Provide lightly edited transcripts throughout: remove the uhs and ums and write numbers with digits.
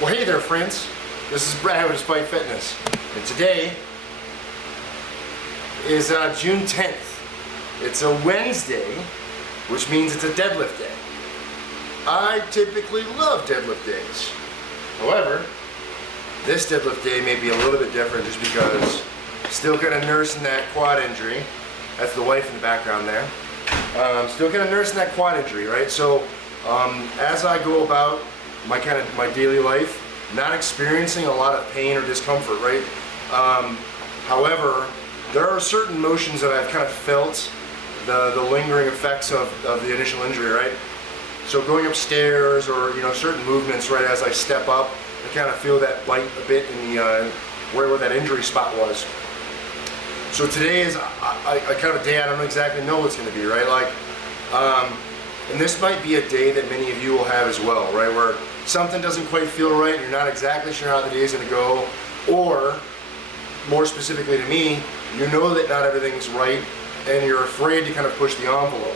Well, hey there, friends. This is Brad with Despite Fitness, and today is June 10th. It's a Wednesday, which means it's a deadlift day. I typically love deadlift days. However, this deadlift day may be a little bit different just because still kind of nursing that quad injury. That's the wife in the background there. Still kind of nursing that quad injury, right? So as I go about my daily life, not experiencing a lot of pain or discomfort, right? However, there are certain motions that I've kind of felt the lingering effects of the initial injury, right? So going upstairs or certain movements, right, as I step up, I kind of feel that bite a bit in the where that injury spot was. So today is I kind of a day I don't exactly know what's going to be, right? Like, and this might be a day that many of you will have as well, right? Where something doesn't quite feel right, and you're not exactly sure how the day is going to go, or more specifically to me, you know that not everything's right, and you're afraid to kind of push the envelope.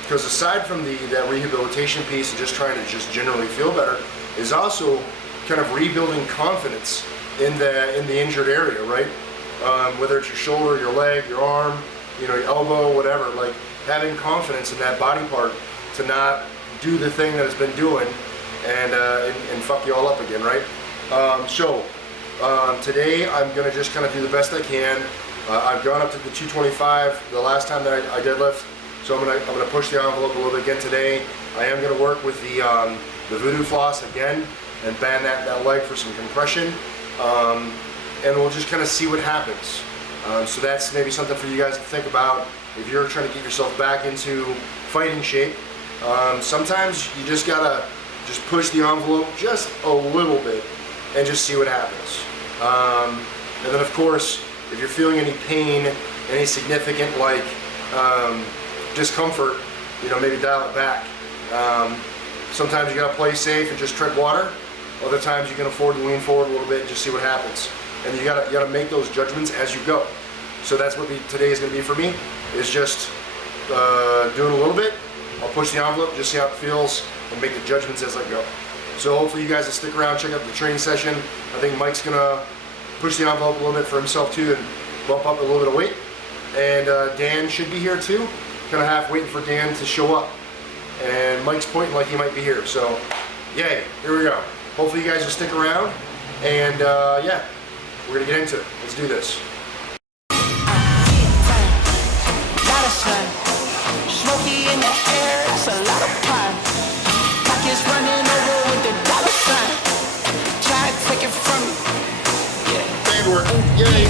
Because aside from that rehabilitation piece and just trying to just generally feel better, is also kind of rebuilding confidence in the injured area, right? Whether it's your shoulder, your leg, your arm, your elbow, whatever, like having confidence in that body part to not do the thing that it's been doing and fuck you all up again, right? Today I'm gonna just kind of do the best I can. I've gone up to the 225 the last time that I deadlift, so I'm gonna push the envelope a little bit again today. I am gonna work with the voodoo floss again and band that leg for some compression. And we'll just kind of see what happens. So that's maybe something for you guys to think about if you're trying to get yourself back into fighting shape. Sometimes you just gotta push the envelope just a little bit and just see what happens. And then of course, if you're feeling any pain, any significant like discomfort, maybe dial it back. Sometimes you gotta play safe and just tread water. Other times you can afford to lean forward a little bit and just see what happens. And you gotta make those judgments as you go. So that's what today is gonna be for me, is just doing a little bit. I'll push the envelope, just see how it feels, and make the judgments as I go. So hopefully you guys will stick around, check out the training session. I think Mike's gonna push the envelope a little bit for himself too and bump up a little bit of weight. And Dan should be here too. Kind of half waiting for Dan to show up. And Mike's pointing like he might be here. So yay, here we go. Hopefully you guys will stick around. And yeah, we're gonna get into it. Let's do this. Smoky in the air, that's a lot of pie. Pockets running over with the dollar sign. Try to take it from me. Yeah. Band work. Yay.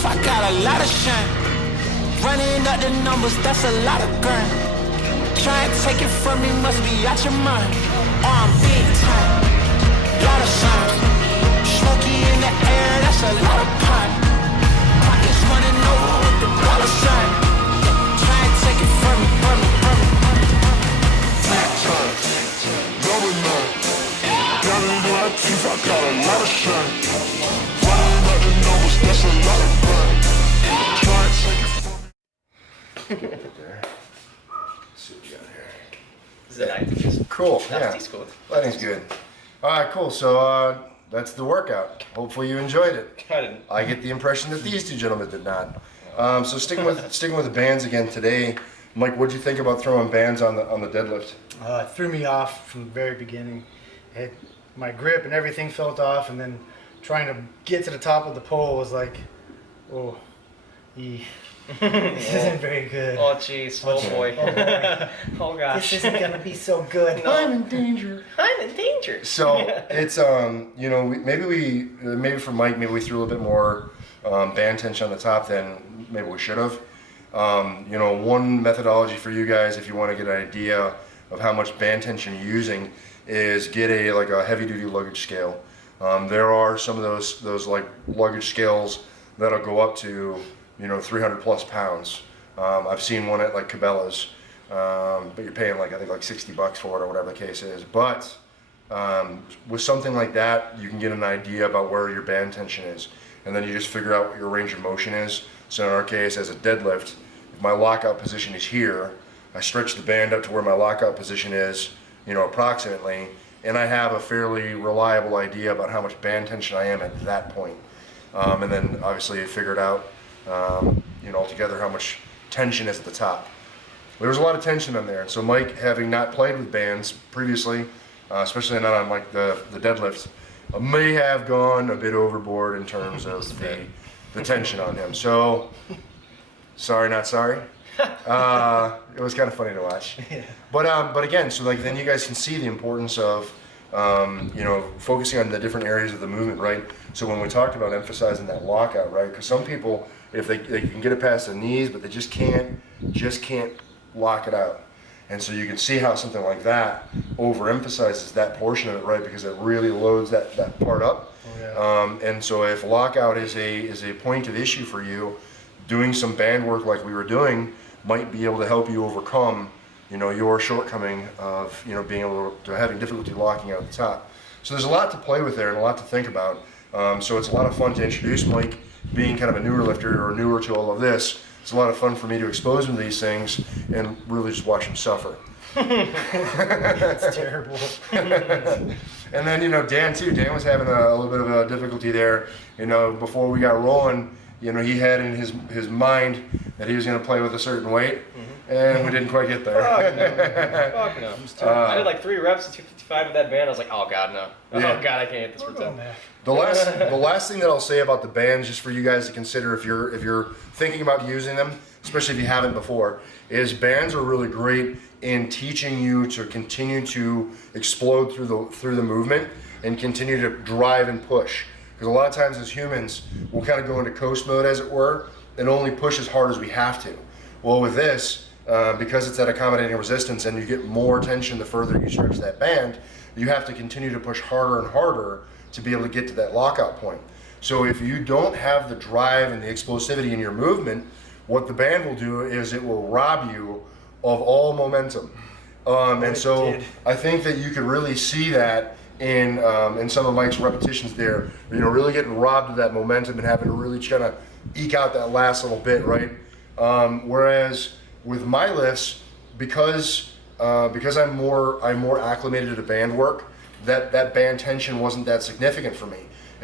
I got a lot of shine. Running up the numbers, that's a lot of grind. Try and take it from me, must be out your mind. I'm big time, lot of signs. Smoky in the air, that's a lot of pine. Pockets running over with the dollar sign. Try and take it from me, from me. Big time, double nine. Got it in my teeth, I got a lot of shine. Running up the numbers, that's a lot of grind. Try and take it from me. There. Let's see what we got here. is a 90s. Cool. Yeah. That's good. Lighting's good. All right, cool. So that's the workout. Hopefully you enjoyed it. I didn't. I get the impression that these two gentlemen did not. So sticking with the bands again today, Mike, what'd you think about throwing bands on the deadlift? It threw me off from the very beginning. My grip and everything felt off, and then trying to get to the top of the pole was like, this isn't very good. Oh jeez, oh boy. Oh gosh. This isn't gonna be so good. No. I'm in danger. I'm in danger. So it's maybe for Mike, maybe we threw a little bit more band tension on the top than maybe we should have. One methodology for you guys, if you want to get an idea of how much band tension you're using, is get a heavy duty luggage scale. There are some of those like luggage scales that'll go up to 300 plus pounds. I've seen one at like Cabela's, but you're paying I think $60 for it or whatever the case is. But with something like that, you can get an idea about where your band tension is, and then you just figure out what your range of motion is. So in our case, as a deadlift, if my lockout position is here, I stretch the band up to where my lockout position is, approximately, and I have a fairly reliable idea about how much band tension I am at that point. And then obviously figure it out, altogether how much tension is at the top. There was a lot of tension in there, and so Mike, having not played with bands previously, especially not on like the deadlifts, may have gone a bit overboard in terms of the tension on him. So, sorry, not sorry. It was kind of funny to watch. Yeah. But again, so then you guys can see the importance of focusing on the different areas of the movement, right? So when we talked about emphasizing that lockout, right? Because some people, if they can get it past the knees, but they just can't lock it out. And so you can see how something like that overemphasizes that portion of it, right? Because it really loads that part up. Oh, yeah. And so if lockout is a point of issue for you, doing some band work like we were doing might be able to help you overcome, your shortcoming of, being able to having difficulty locking out the top. So there's a lot to play with there and a lot to think about. So it's a lot of fun to introduce Mike, being kind of a newer lifter or newer to all of this. It's a lot of fun for me to expose him to these things and really just watch him suffer. It's terrible. And then, Dan too. Dan was having a little bit of a difficulty there, before we got rolling. He had in his mind that he was going to play with a certain weight, and we didn't quite get there. Fuck no. I did like 3 reps at 255 with that band. I was like, oh god, no. Oh Yeah. god, I can't hit this for 10. The last thing that I'll say about the bands, just for you guys to consider if you're thinking about using them, especially if you haven't before, is bands are really great in teaching you to continue to explode through the movement and continue to drive and push. Because a lot of times as humans, we'll kind of go into coast mode, as it were, and only push as hard as we have to. Well, with this, because it's at accommodating resistance and you get more tension the further you stretch that band, you have to continue to push harder and harder to be able to get to that lockout point. So if you don't have the drive and the explosivity in your movement, what the band will do is it will rob you of all momentum. And so I think that you could really see that in some of Mike's repetitions there, really getting robbed of that momentum and having to really try to eke out that last little bit, right? Whereas with my lifts, because I'm more acclimated to band work, that band tension wasn't that significant for me.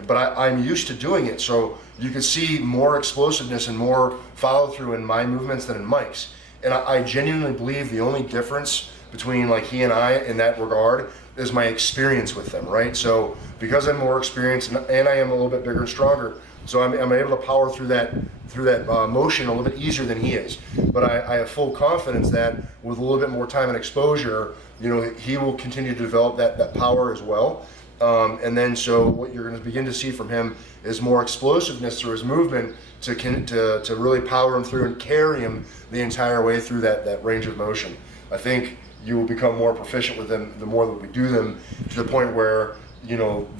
But I'm used to doing it, so you can see more explosiveness and more follow through in my movements than in Mike's. And I genuinely believe the only difference between like he and I in that regard is my experience with them, right? So because I'm more experienced and I am a little bit bigger and stronger, so I'm able to power through that motion a little bit easier than he is. But I have full confidence that with a little bit more time and exposure, he will continue to develop that power as well. And then so what you're going to begin to see from him is more explosiveness through his movement to really power him through and carry him the entire way through that range of motion. I think you will become more proficient with them the more that we do them, to the point where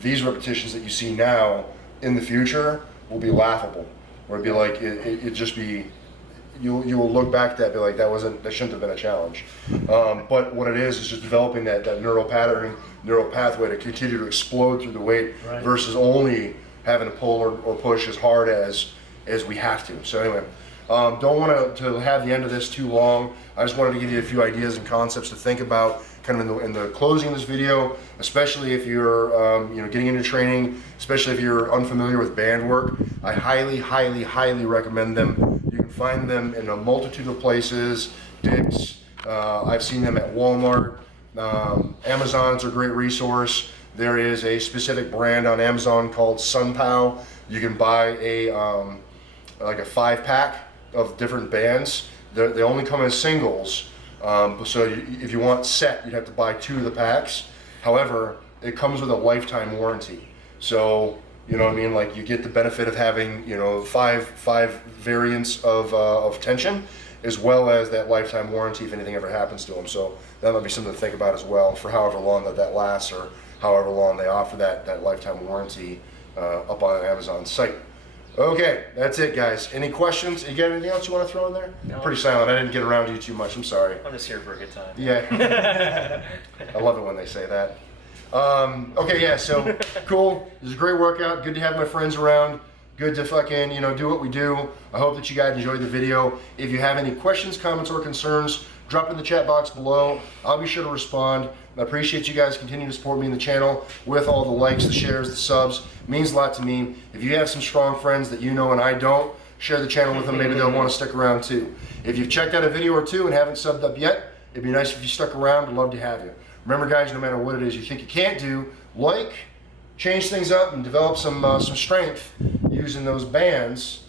these repetitions that you see now in the future will be laughable, or it'd be like it just be you will look back at that and be like that shouldn't have been a challenge. But what it is just developing that neural pathway to continue to explode through the weight, right, versus only having to pull or push as hard as we have to. So anyway, don't want to have the end of this too long. I just wanted to give you a few ideas and concepts to think about kind of in the closing of this video, especially if you're getting into training, especially if you're unfamiliar with band work. I highly recommend them. You can find them in a multitude of places. Dick's, I've seen them at Walmart. Amazon's a great resource. There is a specific brand on Amazon called SunPow. You can buy like a 5-pack of different bands. They only come as singles. So if you want set, you'd have to buy 2 of the packs. However, it comes with a lifetime warranty. So, you know what I mean? Like, you get the benefit of having, 5 variants of tension, as well as that lifetime warranty if anything ever happens to them. So that might be something to think about as well for however long that lasts, or however long they offer that lifetime warranty up on Amazon's site. Okay, that's it, guys. Any questions? You got anything else you want to throw in there? No. Pretty silent. I didn't get around to you too much. I'm sorry. I'm just here for a good time. Yeah. I love it when they say that. Okay, yeah, so cool. This is a great workout. Good to have my friends around. Good to fucking, do what we do. I hope that you guys enjoyed the video. If you have any questions, comments, or concerns, drop in the chat box below. I'll be sure to respond. I appreciate you guys continuing to support me in the channel with all the likes, the shares, the subs. It means a lot to me. If you have some strong friends that you know and I don't, share the channel with them. Maybe they'll want to stick around too. If you've checked out a video or two and haven't subbed up yet, it'd be nice if you stuck around. I'd love to have you. Remember, guys, no matter what it is you think you can't do, change things up, and develop some strength using those bands,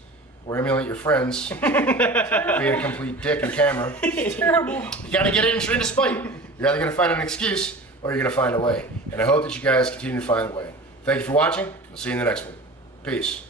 or emulate your friends being a complete dick in camera. Terrible. You gotta get in and train to spite. You're either gonna find an excuse or you're gonna find a way. And I hope that you guys continue to find a way. Thank you for watching. We'll see you in the next one. Peace.